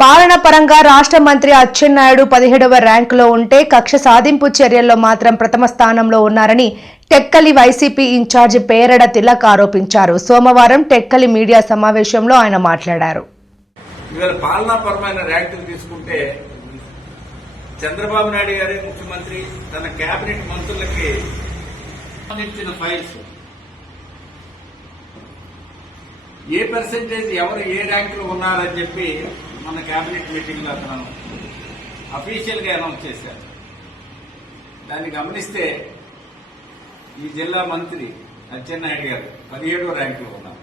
పాలన పరంగా రాష్ట్ర మంత్రి అచ్చెన్నాయుడు 17వ ర్యాంకులో ఉంటే కక్ష సాధింపు చర్యల్లో మాత్రం ప్రథమ స్థానంలో ఉన్నారని టెక్కలి వైసీపీ ఇన్ఛార్జి పేరడ తిలక్ ఆరోపించారు. సోమవారం టెక్కలి మీడియా సమావేశంలో ఆయన మాట్లాడారు. పాలనాపరమైన ర్యాంకులు తీసుకుంటే చంద్రబాబు నాయుడు గారి ముఖ్యమంత్రి తన కేబినెట్ మంత్రులకి సంబంధించిన ఫైల్స్ ఏ పర్సెంటేజ్ ఎవరు ఏ ర్యాంకులో ఉన్నారని చెప్పి మన కేబినెట్ మీటింగ్ లో అతను అఫీషియల్ గా అనౌన్స్ చేశారు. దాన్ని గమనిస్తే ఈ జిల్లా మంత్రి అచ్చెన్నాయుడు గారు 17వ ర్యాంకులో ఉన్నారు.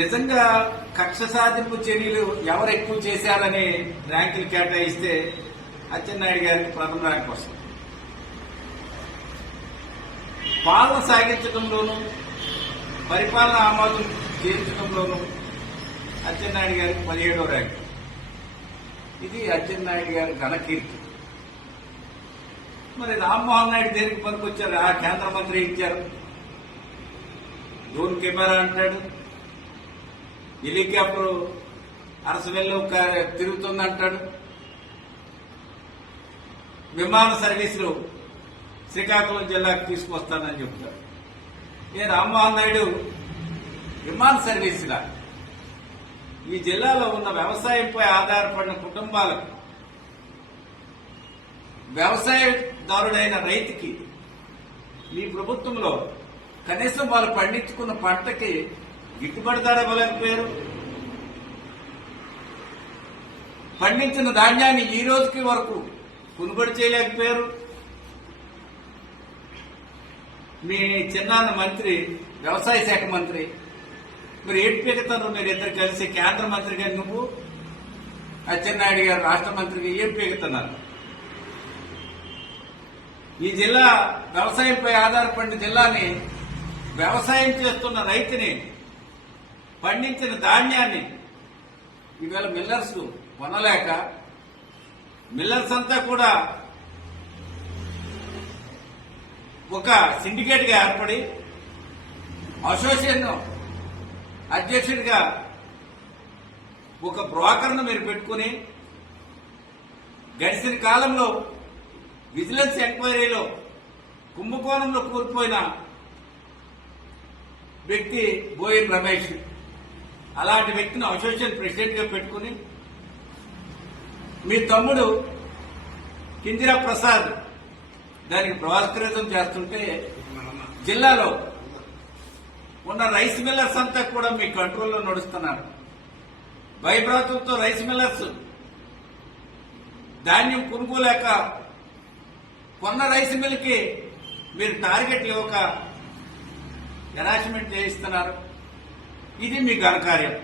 నిజంగా కక్ష సాధింపు చర్యలు ఎవరు ఎక్కువ చేశారని ర్యాంకులు కేటాయిస్తే అచ్చెన్నాయుడు గారికి ప్రథమ ర్యాంక్ వస్తుంది. పాలన సాగించడంలోనూ పరిపాలన ఆమోదం చేయించడంలోనూ అచ్చెన్నాయుడు గారికి 17వ ర్యాంక్. ఇది అచ్చెన్నాయుడు గారి ఘనకీర్తి. మరి రామ్మోహన్ నాయుడు దేనికి పనికొచ్చారు? ఆ కేంద్ర మంత్రి ఇచ్చారు. డ్రోన్ కెమెరా అంటాడు, హెలికాప్టర్ అరసవెల్లో తిరుగుతుందంటాడు, విమాన సర్వీసులు శ్రీకాకుళం జిల్లాకు తీసుకొస్తానని చెప్తారు. ఏ రామ్మోహన్ నాయుడు విమాన సర్వీసులా ఈ జిల్లాలో ఉన్న వ్యవసాయంపై ఆధారపడిన కుటుంబాలకు, వ్యవసాయదారుడైన రైతుకి మీ ప్రభుత్వంలో కనీసం వాళ్ళు పండించుకున్న పంటకి గిట్టుబాటు ధర ఇవ్వలేకపోయారు. పండించిన ధాన్యాన్ని ఈ రోజుకి వరకు కొనుగోలు చేయలేకపోయారు. మీ చిన్నాన్న మంత్రి, వ్యవసాయ శాఖ మంత్రి, మీరు ఏడు పీకుతారు? మీరు ఇద్దరు కలిసి కేంద్ర మంత్రిగా నువ్వు, అచ్చెన్నాయుడు గారు రాష్ట్ర మంత్రిగా ఏం పీకుతున్నారు? ఈ జిల్లా వ్యవసాయంపై ఆధారపడిన జిల్లాని, వ్యవసాయం చేస్తున్న రైతుని, పండించిన ధాన్యాన్ని ఈవేళ మిల్లర్స్ కొనలేక, మిల్లర్స్ అంతా కూడా ఒక సిండికేట్ గా ఏర్పడి అసోసియేషన్ అధ్యక్షుడిగా ఒక బ్రోకర్ను మీరు పెట్టుకుని గడిచిన కాలంలో విజిలెన్స్ ఎంక్వైరీలో కుంభకోణంలో కూలిపోయిన వ్యక్తి బోయిన్ రమేష్. అలాంటి వ్యక్తిని అసోసియేషన్ ప్రెసిడెంట్ గా పెట్టుకుని మీ తమ్ముడు కింజరా ప్రసాద్ దానికి పురస్కృతం చేస్తుంటే జిల్లాలో ఉన్న రైస్ మిల్లర్స్ అంతా కూడా మీ కంట్రోల్లో నడుస్తున్నారు. భయభ్రాతులతో రైస్ మిల్లర్స్ ధాన్యం కొనుక్కోలేక కొన్న రైస్ మిల్కి మీరు టార్గెట్లు ఇవ్వక హెరాస్మెంట్ చేయిస్తున్నారు. ఇది మీ ఘనకార్యం.